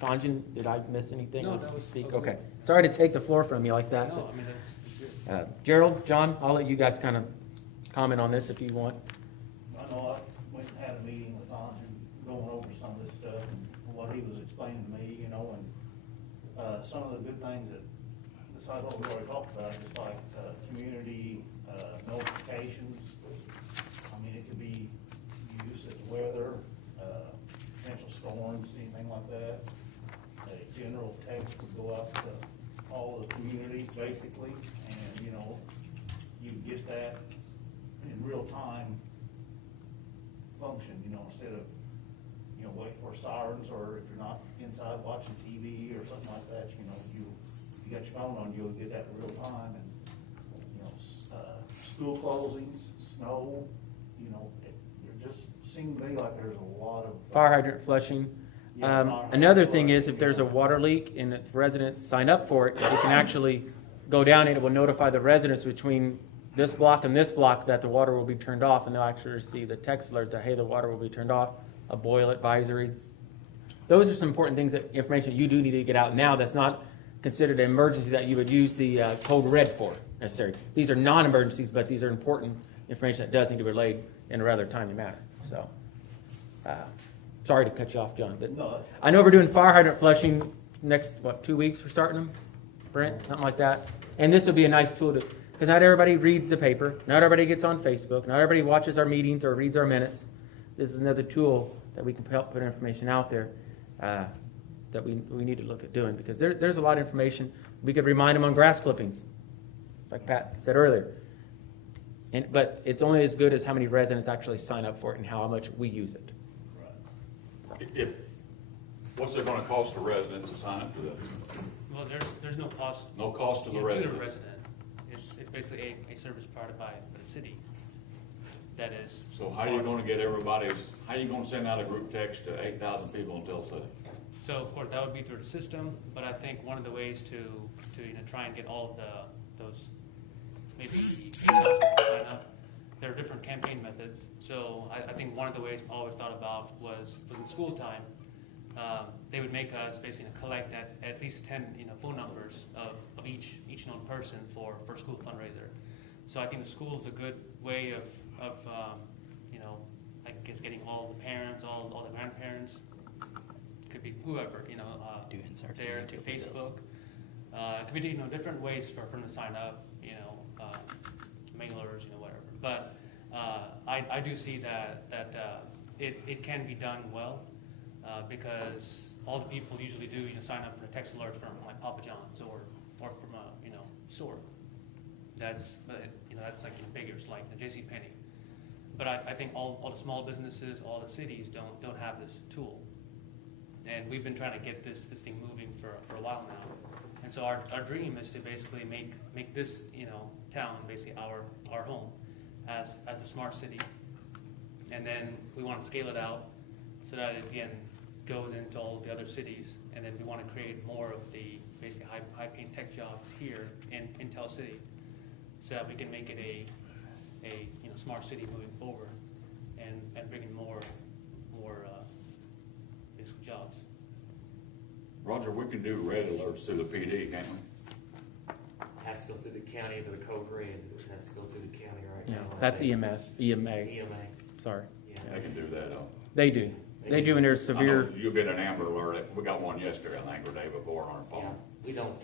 Tanjan, did I miss anything? No, that was Speak. good. Okay. Sorry to take the floor from you like that. No, I mean, that's good. Gerald, John, I'll let you guys kind of comment on this if you want. I know I went and had a meeting with Anjan, going over some of this stuff and what he was explaining to me, and some of the good things that, besides what we already talked about, just like community notifications. I mean, it could be used as weather, potential storms, anything like that. A general text would go out to all the community, basically, and, you get that in real time function, instead of, wait for sirens, or if you're not inside watching TV or something like that, you got your phone on, you'll get that in real time, and, school closings, snow, it just seems to me like there's a lot of. Fire hydrant flushing. Another thing is, if there's a water leak and the residents sign up for it, we can actually go down and it will notify the residents between this block and this block that the water will be turned off, and they'll actually receive the text alert that, hey, the water will be turned off, a boil advisory. Those are some important things, that information you do need to get out now that's not considered an emergency that you would use the code red for necessarily. These are non-emergencies, but these are important information that does need to be relayed in a rather timely manner. So, sorry to cut you off, John, but No. I know we're doing fire hydrant flushing next, 2 weeks we're starting them? Brent, something like that? And this would be a nice tool to, because not everybody reads the paper, not everybody gets on Facebook, not everybody watches our meetings or reads our minutes. This is another tool that we can help put information out there that we need to look at doing, because there's a lot of information. We could remind them on grass clippings, like Pat said earlier. But it's only as good as how many residents actually sign up for it and how much we use it. What's it gonna cost a resident to sign up to this? Well, there's no cost. No cost to the To resident? the resident. It's basically a service provided by the city. That is. So how are you gonna get everybody's, how are you gonna send out a group text to 8,000 people in Tell City? So of course, that would be through the system, but I think one of the ways to try and get all of those maybe 8,000 people to sign up, there are different campaign methods. So I think one of the ways I always thought about was in school time. They would make us basically collect at least 10 phone numbers of each known person for school fundraiser. So I think the school is a good way of I guess getting all the parents, all the grandparents, could be whoever, Do inserts there, in to YouTube videos. Facebook. It could be different ways for them to sign up, mailers, whatever. But I do see that it can be done well, because all the people usually do sign up for the text alerts from like Papa John's or from a store. That's like bigger, it's like the JCPenney. But I think all the small businesses, all the cities don't have this tool. And we've been trying to get this thing moving for a while now. And so our dream is to basically make this town basically our home as a smart city. And then we want to scale it out so that it again goes into all the other cities. And then we want to create more of the basically high-paying tech jobs here in Tell City, so that we can make it a smart city moving forward and bring in more basically jobs. Roger, we can do red alerts to the PD, can't we? has to go through the county, the code red, it has to go through the county right Yeah, now. that's EMS, EMA, EMA, sorry. yeah. They can do that, though. They do. They do, and there's I know severe. you'll get an Amber Alert, we got one yesterday, I think, or the day before on our Yeah, phone. we don't,